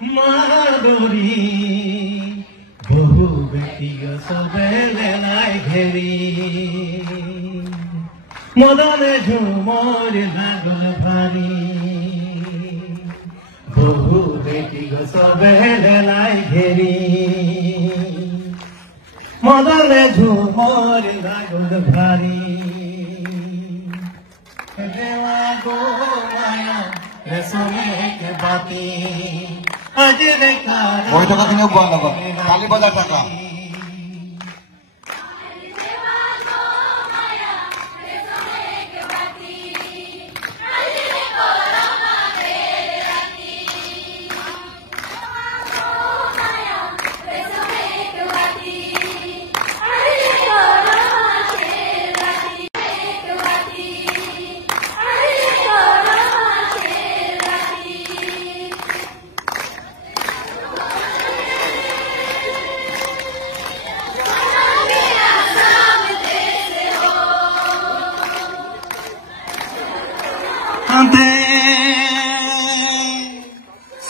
মাদরি বহু ব্যক্তিগত বেলায় ঘেরি মদনে ঝুমর লাগল ভারী বহু ব্যক্তিগত বেলায় ঘেরি মদনে ঝুমর লাগল ভারী দেওয়া গো মায়া রেশমে কে বাতি আজ দেখা ওই টাকা কিনে বানাবো কালী বাজার টাকা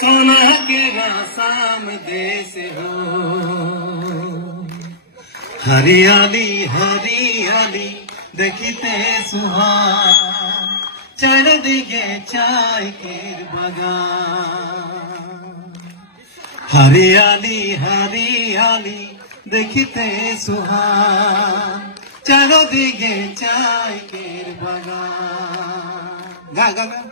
सोना के रासाम देश हो हरियाली हरियाली देखते सुहान चारिदिके चाय के बागान हरियाली हरियाली देखते सुहान चारिदिके चाय के बागान गा गा गा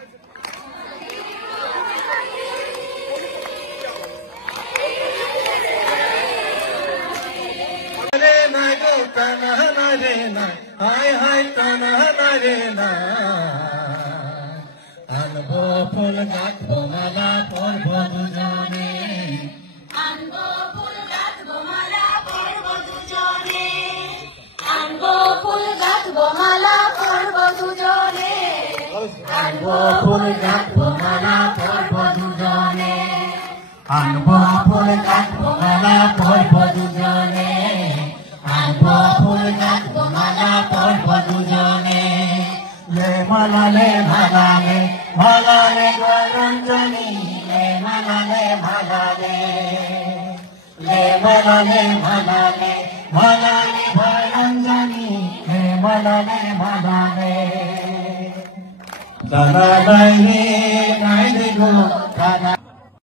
हाय हाय तना रे ना अनबो फूल गाथबो माला पड़बो दुजने अनबो फूल गाथबो माला पड़बो दुजने अनबो फूल गाथबो माला पड़बो दुजने अनबो फूल गाथबो माला पड़बो दुजने अनबो फूल गाथबो माला पड़बो दुजने अनबो फूल गाथबो माला पड़बो दुजने ले माला ले रंजनी ले माला ले रंजनी ले माला ले दादा नहीं नहीं देखो दादा